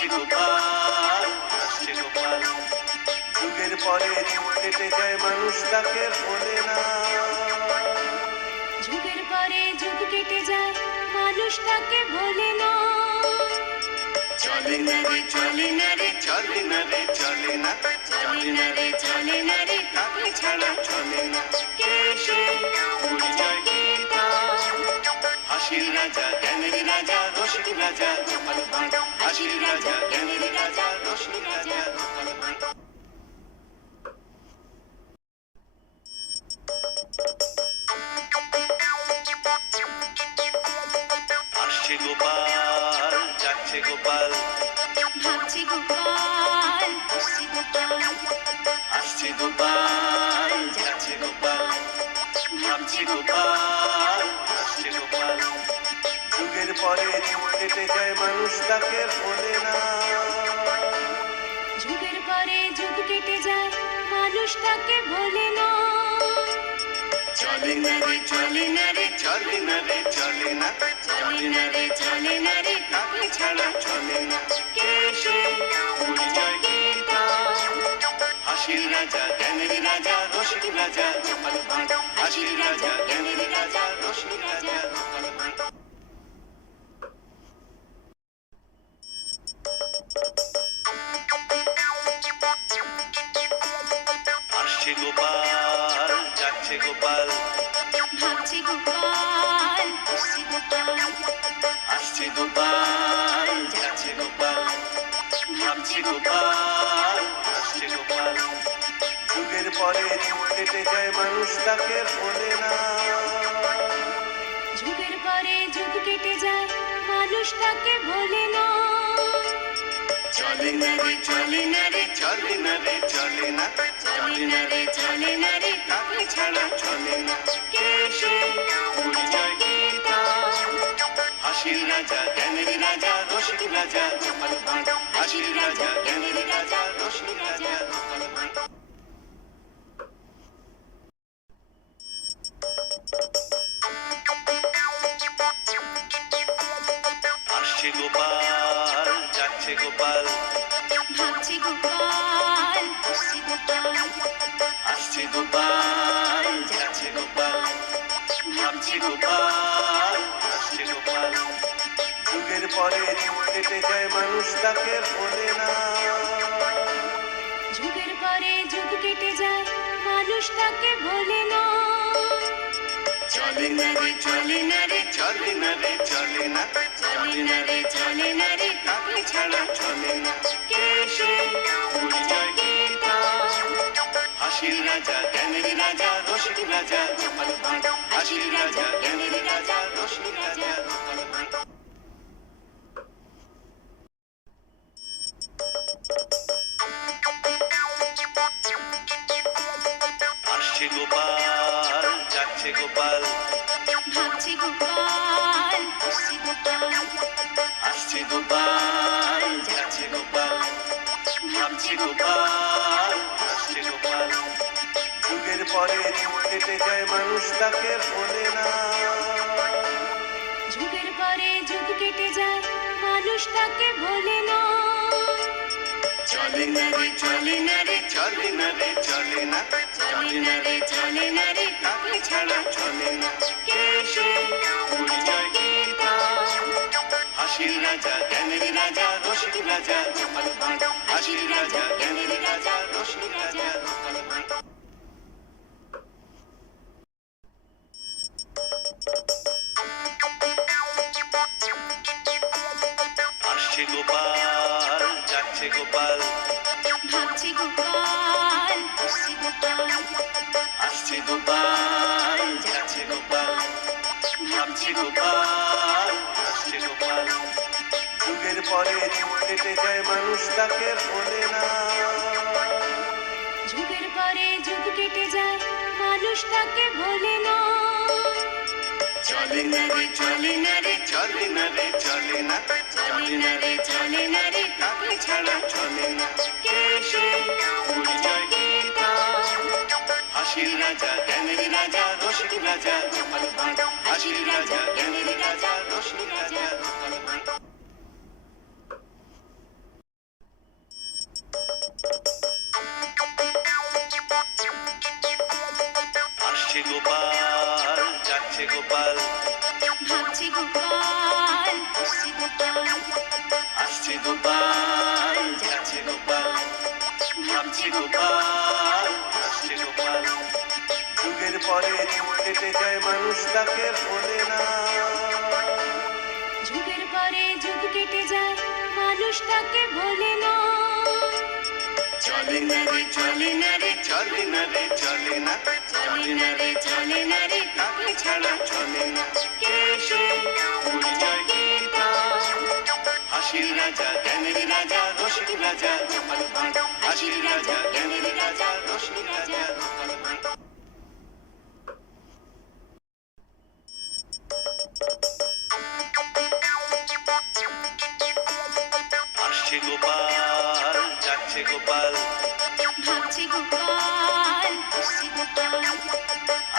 হাসছে গোপাল, হাসছে গোপাল। যুগের পরে যুগ কেটে যায়, মানুষ তাকে ভোলে না। যুগের পরে যুগ কেটে যায়, মানুষ তাকে ভোলে না। চলে না রে, চলে না রে, চলে না রে, চলে না, চলে না রে, চলে না রে, তাকে ছাড়া চলে না। কে সে পরিচয় কি তার? হাসির রাজা, জ্ঞানের রাজা, রসিক রাজা গোপাল ভাঁড়। হাসির রাজা, জ্ঞানের রাজা, রসিক রাজা গোপাল ভাঁড়। আসছে গোপাল, যাচ্ছে গোপাল, ভাবছে গোপাল, হাসছে গোপাল, আসছে গোপাল, যাচ্ছে গোপাল, ভাবছে গোপাল, আসছে গোপাল। যুগের পরে যুগ কেটে যায়, মানুষ তাকে ভোলে না। যুগের পরে যুগ কেটে যায়, মানুষ তাকে ভোলে না। চলে না রে, চলে না রে, চলে না রে, চলে না, চলে না রে, চলে না রে, তাকে ছাড়া চলে না। কে সে পরিচয় কি তার? হাসির রাজা, জ্ঞানের রাজা, রসিক রাজা গোপাল ভাঁড়। হাসির রাজা, জ্ঞানের রাজা, রসিক রাজা গোপাল ভাঁড়। আসছে গোপাল, যাচ্ছে গোপাল, ভাবছে গোপাল, হাসছে গোপাল, আসছে গোপাল, যাচ্ছে গোপাল, ভাবছে গোপাল, আসছে গোপাল। যুগের পরে যুগ কেটে যায়, মানুষ তাকে ভোলে না। যুগের পরে যুগ কেটে যায়, মানুষ তাকে ভোলে না। চলে না রে, চলে না রে, চলে না রে, চলে না, চলে না রে, চলে না রে, তাকে ছাড়া চলে না। কে সে পরিচয় কি তার? হাসির রাজা, জ্ঞানের রাজা, রসিক রাজা গোপাল ভাঁড়। হাসির রাজা, জ্ঞানের রাজা, রসিক রাজা গোপাল ভাঁড়। আসছে গোপাল, যাচ্ছে গোপাল, ভাবছে গোপাল, হাসছে গোপাল, আসছে গোপাল, যাচ্ছে গোপাল, ভাবছে গোপাল, আসছে গোপাল। যুগের পরে যুগ কেটে যায়, মানুষ তাকে ভোলে না। যুগের পরে যুগ কেটে যায়, মানুষ তাকে ভোলে না। চলে না রে, চলে না রে, চলে না রে, চলে না, চলে না রে, চলে না রে, তাকে ছাড়া চলে না। কে সে পরিচয় কি তার? হাসির রাজা, জ্ঞানের রাজা, রসিক রাজা গোপাল ভাঁড়। হাসির রাজা, জ্ঞানের রাজা, রসিক রাজা গোপাল ভাঁড়। আসছে গোপাল, যাচ্ছে গোপাল, ভাবছে গোপাল, হাসছে গোপাল, আসছে গোপাল, যাচ্ছে গোপাল, ভাবছে গোপাল, আসছে গোপাল। যুগের পরে যুগ কেটে যায়, মানুষ তাকে ভোলে না। যুগের পরে যুগ কেটে যায়, মানুষ তাকে ভোলে না। চলে না রে, চলে না রে, চলে না রে, চলে না, চলে না রে, চলে না রে, তাকে ছাড়া চলে না। কে সে পরিচয় কি তার? হাসির রাজা, জ্ঞানের রাজা, রসিক রাজা গোপাল ভাঁড়। হাসির রাজা, জ্ঞানের রাজা, রসিক রাজা গোপাল ভাঁড়। আসছে গোপাল, যাচ্ছে গোপাল, ভাবছে গোপাল, হাসছে গোপাল, আসছে গোপাল, যাচ্ছে গোপাল, ভাবছে গোপাল, আসছে গোপাল। যুগের পরে যুগ কেটে যায়, মানুষ তাকে ভোলে না। যুগের পরে যুগ কেটে যায়, মানুষ তাকে ভোলে না। চলে না রে, চলে না রে, চলে না রে, চলে না, চলে না রে, চলে না রে, তাকে ছাড়া চলে না। কে সে পরিচয় কি তার? হাসির রাজা, জ্ঞানের রাজা, রসিক রাজা গোপাল ভাঁড়। হাসির রাজা, জ্ঞানের রাজা, রসিক রাজা গোপাল ভাঁড়। গোপাল, হাসছে গোপাল। যুগের পরে যুগ কেটে যায়, মানুষ তাকে ভোলে না। যুগের পরে যুগ কেটে যায়, মানুষ তাকে ভোলে না। চলে না রে, চলে না রে, চলে না রে, চলে না, চলে না রে, চলে না রে, তাকে ছাড়া চলে না। কে সে? পরিচয় কি তার? হাসির রাজা, জ্ঞানের রাজা, রসিক রাজা, গোপাল ভাঁড়। হাসির রাজা, জ্ঞানের রাজা, রসিক রাজা, গোপাল ভাঁড়। আসছে গোপাল, যাচ্ছে গোপাল, ভাবছে গোপাল, হাসছে গোপাল।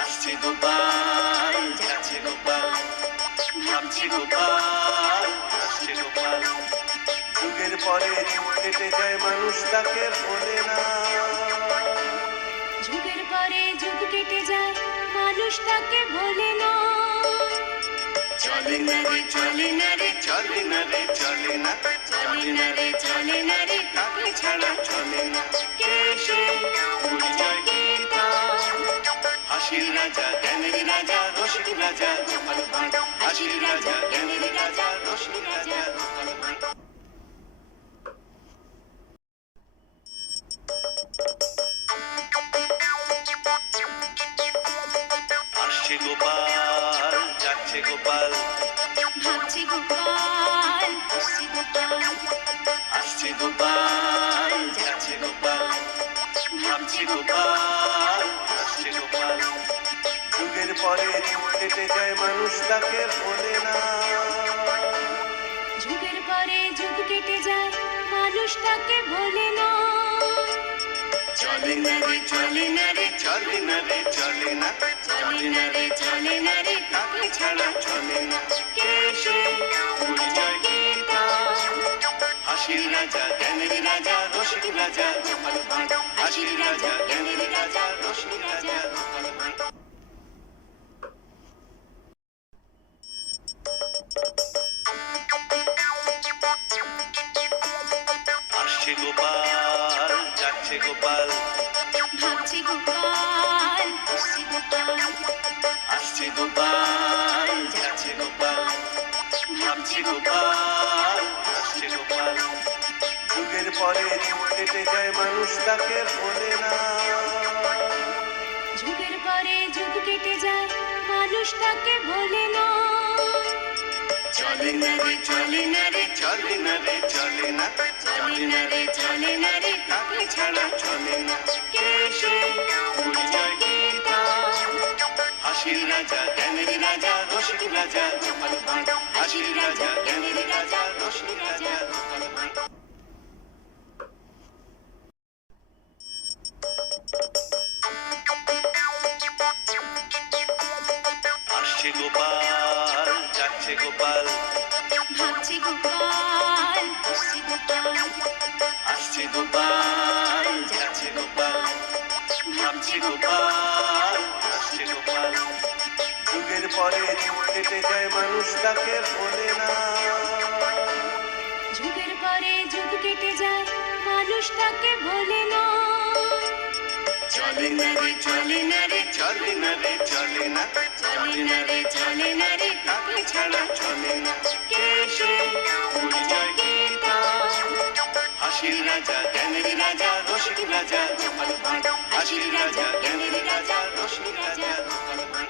আসছে গোপাল, যাচ্ছে গোপাল, ভাবছে গোপাল, হাসছে গোপাল। যুগের পরে যুগ কেটে যায়, মানুষ তাকে ভোলে না। যুগের পরে যুগ কেটে যায়, মানুষ তাকে ভোলে না। চলে না রে, চলে না রে, চলে না রে, চলে না, চলে না রে, চলে না রে, তাকে ছাড়া চলে না। কে সে? পরিচয় কি তার? হাসির রাজা, জ্ঞানের রাজা, রসিক রাজা, গোপাল ভাঁড়। হাসির রাজা, জ্ঞানের রাজা, রসিক রাজা, গোপাল ভাঁড়। আসছে গোপাল, যাচ্ছে গোপাল, ভাবছে গোপাল, হাসছে গোপাল। আসছে গোপাল, যাচ্ছে গোপাল, ভাবছে গোপাল, হাসছে গোপাল। যুগের পরে যুগ কেটে যায়, মানুষ তাকে ভোলে না। যুগের পরে যুগ কেটে যায়, মানুষ তাকে ভোলে না। চলে না রে, চলে না রে, চলে না রে, চলে না, চলে না রে, চলে না রে, তাকে ছাড়া চলে না। কে সে? পরিচয় কি তার? হাসির রাজা, জ্ঞানের রাজা, রসিক রাজা, গোপাল ভাঁড়। হাসির রাজা, জ্ঞানের রাজা, রসিক রাজা, গোপাল ভাঁড়। আসছে গোপাল, যাচ্ছে গোপাল, ভাবছে গোপাল, হাসছে গোপাল। আসছে গোপাল, যাচ্ছে গোপাল, ভাবছে গোপাল, হাসছে গোপাল। যুগের পরে যুগ কেটে যায়, মানুষ তাকে ভোলে না। যুগের পরে যুগ কেটে যায়, মানুষ তাকে ভোলে না। চলে না রে, চলে না রে, চলে না রে, চলে না, চলে না রে, চলে না রে, তাকে ছাড়া চলে না। কে সে? পরিচয় কি তার? হাসির রাজা, জ্ঞানের রাজা, রসিক রাজা, গোপাল ভাঁড়। হাসির রাজা, জ্ঞানের রাজা, রসিক রাজা, গোপাল ভাঁড়। আসছে গোপাল, যাচ্ছে গোপাল, ভাবছে গোপাল, হাসছে গোপাল। আসছে গোপাল, যাচ্ছে গোপাল, ভাবছে গোপাল, হাসছে গোপাল। যুগের পরে যুগ কেটে যায়, মানুষ তাকে ভোলে না। যুগের পরে যুগ কেটে যায়, মানুষ তাকে ভোলে না। চলে না রে, চলে না রে, চলে না রে, চলে না, চলে না রে, চলে না রে, তাকে ছাড়া চলে না। কে সে? পরিচয় কি তার? হাসির রাজা, জ্ঞানের রাজা, রসিক রাজা, গোপাল ভাঁড়। হাসির রাজা, জ্ঞানের রাজা, রসিক রাজা, গোপাল ভাঁড়।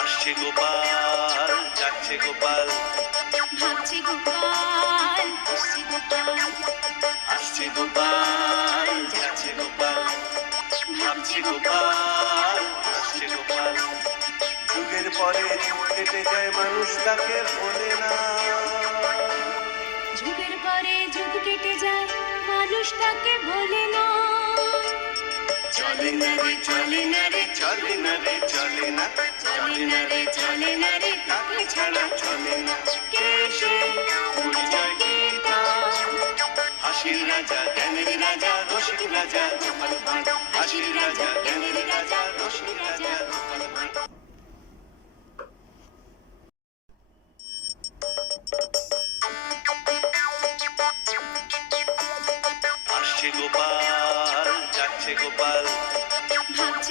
আসছে গোপাল, যাচ্ছে গোপাল, ভাবছে গোপাল, হাসছে গোপাল। আসছে গোপাল, যাচ্ছে গোপাল, ভাবছে গোপাল, হাসছে গোপাল। যুগের পরে যুগ কেটে যায়, মানুষ তাকে ভোলে না। যুগের পরে যুগ কেটে যায়, মানুষ তাকে ভোলে না। চলে না রে, চলে না রে, চলে না রে, চলে না, চলে না রে, চলে না রে, তাকে ছাড়া চলে না। কে সে? পরিচয় কি তার? হাসির রাজা, জ্ঞানের রাজা, রসিক রাজা, গোপাল ভাঁড়। হাসির রাজা, জ্ঞানের রাজা, রসিক রাজা, গোপাল ভাঁড়।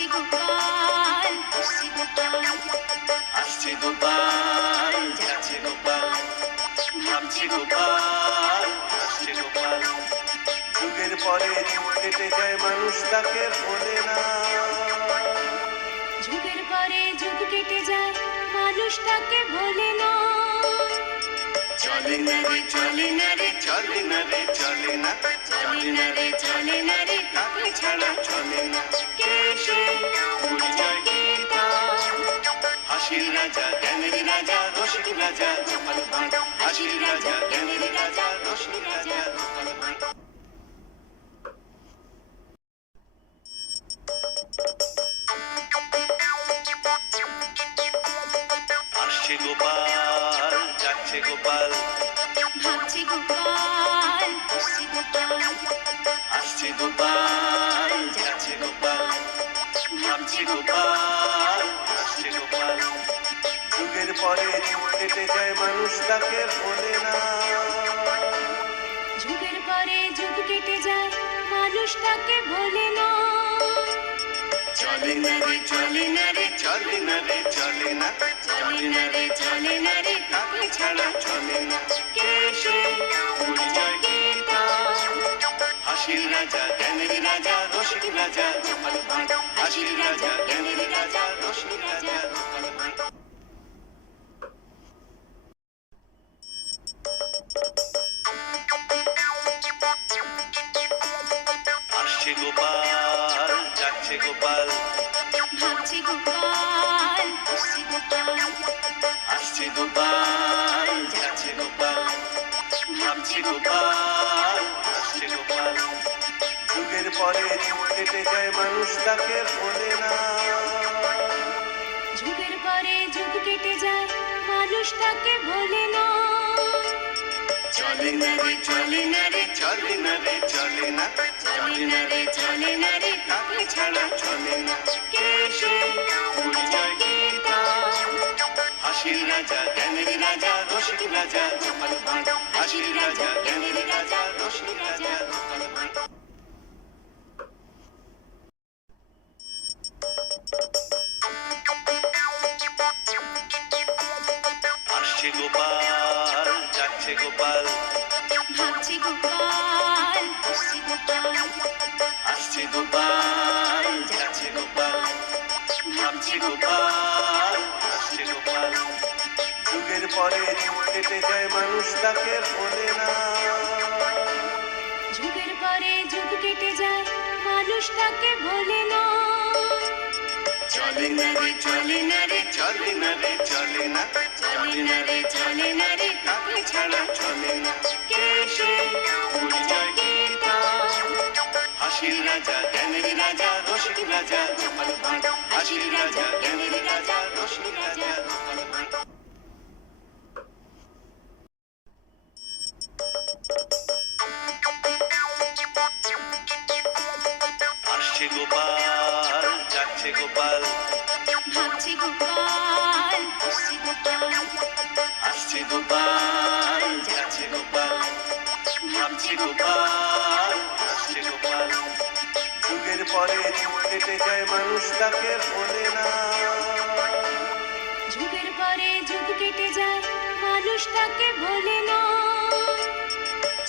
গোপাল আসছে গোপাল আসছে গোপাল যাচ্ছে গোপাল ভাবছে গোপাল আসছে গোপাল যুগের পরে যুগ কেটে যায় মানুষ তাকে ভোলে না যুগের পরে যুগ কেটে যায় মানুষ তাকে ভোলে না চলে না রে চলে না রে চলে না রে চলে না চলে না রে চলে না রে তাকে ছাড়া চলে না কে সে উড়ে যায় গীতা হাসির রাজা জ্ঞানের রাজা রসিক রাজা গোপাল ভাঁড় হাসির রাজা জ্ঞানের রাজা রসিক রাজা গোপাল ভাঁড় আসছে গোপাল যাচ্ছে গোপাল ভাবছে গোপাল আসছে গোপাল আসছে গোপাল যাচ্ছে গোপাল ভাবছে গোপাল আসছে গোপাল যুগের পরে যুগ কেটে যায় মানুষ তাকে ভোলে না যুগের পরে যুগ কেটে যায় মানুষ তাকে ভোলে না চলে না রে চলে না রে চলে না রে চলে না চলে না রে চলে না রে তাকে ছাড়া চলে না কে সে উড়ে যায় গীতা হাসির রাজা জ্ঞানের রাজা রসিক রাজা গোপাল ভাঁড় হাসির রাজা জ্ঞানের রাজা রসিক রাজা গোপাল ভাঁড় আসছে গোপাল যাচ্ছে গোপাল ভাবছে গোপাল আসছে গোপাল আসছে গোপাল যাচ্ছে গোপাল ভাবছে গোপাল আসছে গোপাল যুগের পরে যুগ কেটে যায় মানুষ তাকে ভোলে না যুগের পরে যুগ কেটে যায় মানুষ তাকে ভোলে না চলে না রে চলে না রে চলে না রে চলে না চলে না রে চলে না রে তাকে ছাড়া চলে না কে সে উড়ে যায় গীতা হাসির রাজা জ্ঞানের রাজা রসিক রাজা গোপাল ভাঁড় হাসির রাজা জ্ঞানের রাজা রসিক রাজা গোপাল ভাঁড় আসছে গোপাল যাচ্ছে গোপাল ভাবছে গোপাল আসছে গোপাল আসছে গোপাল যাচ্ছে গোপাল ভাবছে গোপাল আসছে গোপাল যুগের পরে যুগ কেটে যায় মানুষ তাকে ভোলে না যুগের পরে যুগ কেটে যায় মানুষ তাকে ভোলে না চলে না রে চলে না রে চলে না রে চলে না চলে না রে চলে না রে তাকে ছাড়া চলে না কে সে উড়ে যায় গীতা হাসির রাজা জ্ঞানের রাজা রসিক রাজা গোপাল ভাঁড় হাসির রাজা জ্ঞানের রাজা রসিক রাজা গোপাল ভাঁড় আসছে গোপাল যাচ্ছে গোপাল ভাবছে গোপাল আসছে গোপাল আসছে গোপাল যাচ্ছে গোপাল ভাবছে গোপাল আসছে গোপাল যুগের পরে যুগ কেটে যায় মানুষ তাকে ভোলে না যুগের পরে যুগ কেটে যায় মানুষ তাকে ভোলে না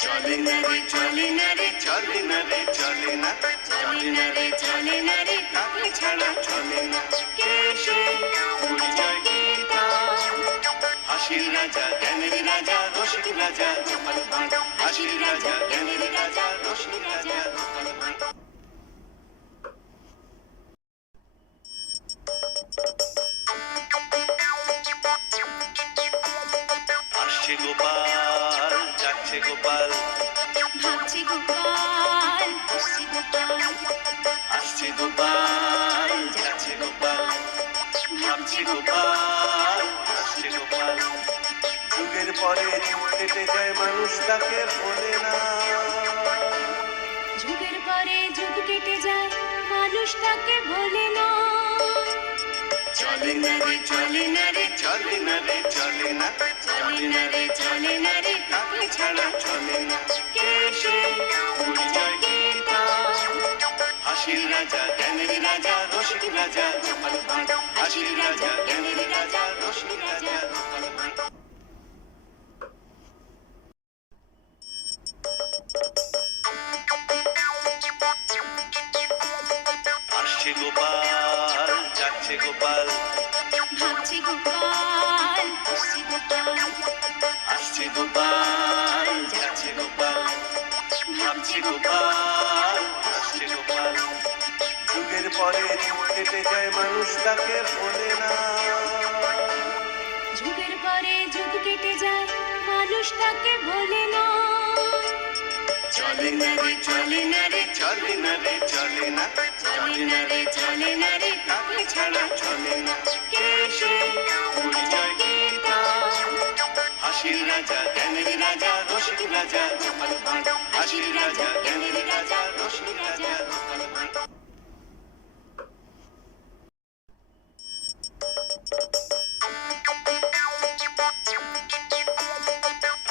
চলে না রে চলে না রে চলে না রে চলে না চলে না রে চলে না রে তাকে ছাড়া চলে না কে সে উড়ে যায় গীতা হাসির রাজা জ্ঞানের রাজা রসিক রাজা গোপাল ভাঁড় হাসির রাজা জ্ঞানের রাজা রসিক রাজা গোপাল ভাঁড় আসছে গোপাল যাচ্ছে গোপাল ভাবছে গোপাল আসছে গোপাল আসছে গোপাল যাচ্ছে গোপাল ভাবছে গোপাল আসছে গোপাল যুগের পরে যুগ কেটে যায় মানুষ তাকে ভোলে না যুগের পরে যুগ কেটে যায় মানুষ তাকে ভোলে না চলে না রে চলে না রে চলে না রে চলে না চলে না রে চলে না রে তাকে ছাড়া চলে না কে সে উড়ে যায় গীতা হাসির রাজা জ্ঞানের রাজা রসিক রাজা গোপাল ভাঁড় হাসির রাজা জ্ঞানের রাজা রসিক রাজা গোপাল ভাঁড় আসছে গোপাল যাচ্ছে গোপাল ভাবছে গোপাল আসছে গোপাল আসছে গোপাল যাচ্ছে গোপাল ভাবছে গোপাল আসছে গোপাল যুগের পরে যুগ কেটে যায় মানুষ তাকে ভোলে না যুগের পরে যুগ কেটে যায় মানুষ তাকে ভোলে না চলে না রে চলে না রে চলে না রে চলে না চলে না রে চলে না রে তাকে ছাড়া চলে না কে সে পরিচয় কি তার? হাসির রাজা জ্ঞানের রাজা রসিক রাজা গোপাল ভাঁড় হাসির রাজা জ্ঞানের রাজা রসিক রাজা গোপাল ভাঁড়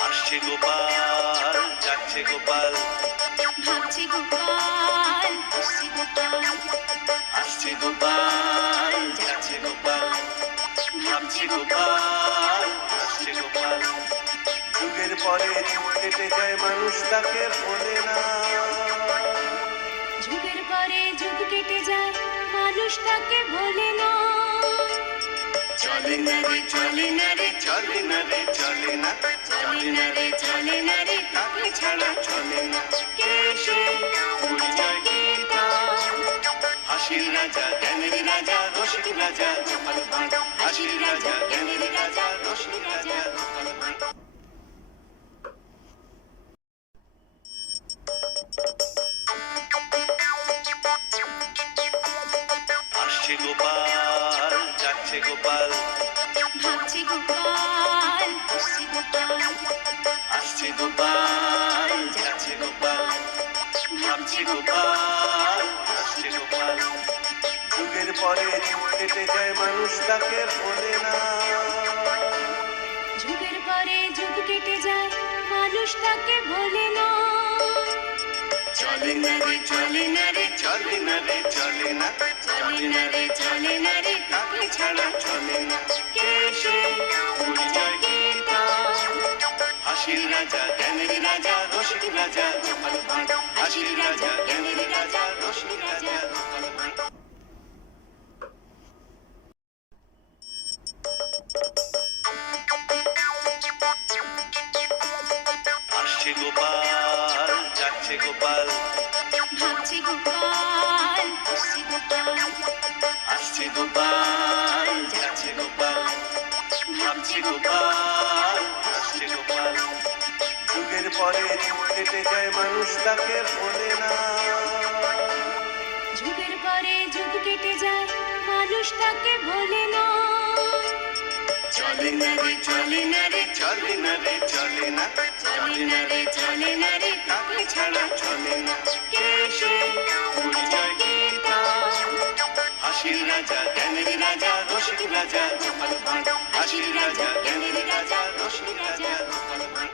আসছে গোপাল যাচ্ছে গোপাল ভাবছে গোপাল আসছে গোপাল আসছে গোপাল যাচ্ছে গোপাল ভাবছে গোপাল আসছে গোপাল যুগের পরে যুগ কেটে যায় মানুষ তাকে ভোলে না যুগের পরে যুগ কেটে যায় মানুষ তাকে ভোলে না চলে না রে চলে না রে চলে না রে চলে না চলে না রে চলে না রে তাকে ছাড়া চলে না কে সে পরিচয় কি তার? হাসির রাজা জ্ঞানের রাজা রসিক রাজা গোপাল ভাঁড় হাসির রাজা জ্ঞানের রাজা রসিক রাজা গোপাল ভাঁড় আসছে গোপাল যাচ্ছে গোপাল ভাবছে গোপাল আসছে গোপাল আসছে গোপাল যাচ্ছে গোপাল ভাবছে গোপাল আসছে গোপাল যুগের পরে যুগ কেটে যায় মানুষ তাকে ভোলে না যুগের পরে যুগ কেটে যায় মানুষ তাকে ভোলে না চলে না রে চলে না রে চলে না রে চলে না চলে না রে চলে না রে তাকে ছাড়া চলে না কে সে পরিচয় কি তার? হাসির রাজা জ্ঞানের রাজা রসিক রাজা গোপাল ভাঁড় হাসির রাজা জ্ঞানের রাজা রসিক রাজা গোপাল ভাঁড় আসছে গোপাল যাচ্ছে গোপাল ভাবছে গোপাল আসছে গোপাল আসছে গোপাল যাচ্ছে গোপাল ভাবছে গোপাল আসছে গোপাল যুগের পরে যুগ কেটে যায় মানুষ তাকে ভোলে না যুগের পরে যুগ কেটে যায় মানুষ তাকে ভোলে না চলে না রে চলে না রে চলে না রে চলে না চলে না রে চলে না রে তাকে ছাড়া চলে না কে সে পরিচয় কি তার? হাসির রাজা জ্ঞানের রাজা রসিক রাজা গোপাল ভাঁড় হাসির রাজা জ্ঞানের রাজা রসিক রাজা গোপাল ভাঁড়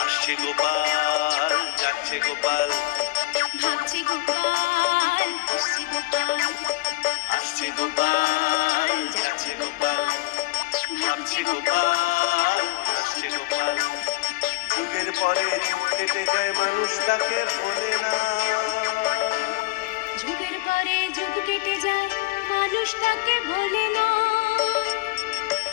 আসছে গোপাল যাচ্ছে গোপাল ভাবছে গোপাল আসছে গোপাল আসছে গোপাল যাচ্ছে গোপাল ভাবছে গোপাল আসছে গোপাল যুগের পরে যুগ কেটে যায় মানুষ তাকে ভোলে না যুগের পরে যুগ কেটে যায় মানুষ তাকে ভোলে না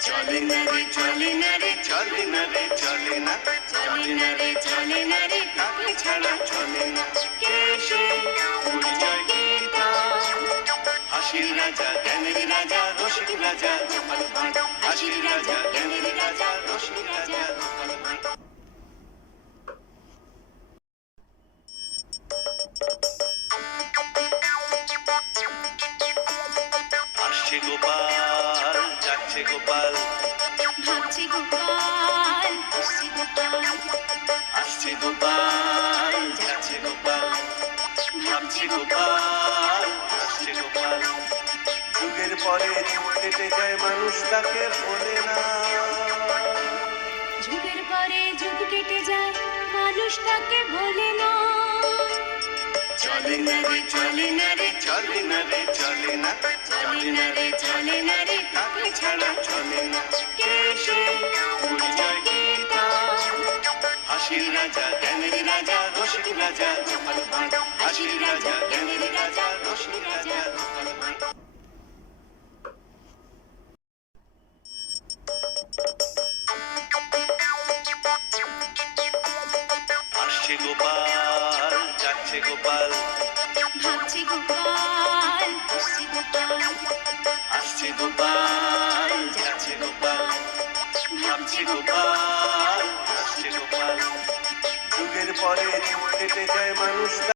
চলে না রে চলে না রে চলে না রে চলে না চলে না রে চলে না রে তাকে ছাড়া চলে না কে সে পরিচয় কি তার? হাসির রাজা জ্ঞানের রাজা রসিক রাজা গোপাল ভাঁড় হাসির রাজা জ্ঞানের রাজা রসিক রাজা গোপাল ভাঁড় আসছে গোপাল যাচ্ছে গোপাল ভাবছে গোপাল আসছে গোপাল আসছে গোপাল যাচ্ছে গোপাল ভাবছে গোপাল আসছে গোপাল যুগের পরে যুগ কেটে যায় মানুষ তাকে ভোলে না যুগের পরে যুগ কেটে যায় মানুষটাকে ভোলে না চলে না রে চলে না রে চলে না রে চলে না চলে না রে চলে না রে কাকে ছাড়া চলে না কে সে পরিচয় কি তার হাসির রাজা জ্ঞানের রাজা রসিক রাজা গোপাল ভাঁড় হাসির রাজা জ্ঞানের রাজা রসিক রাজা গোপাল ভাঁড় আসছে গোপাল যাচ্ছে গোপাল ভাবছে গোপাল হাসছে গোপাল আসছে গোপাল যাচ্ছে গোপাল ভাবছে গোপাল আসছে গোপাল যুগের পরে যুগ কেটে যায় মানুষ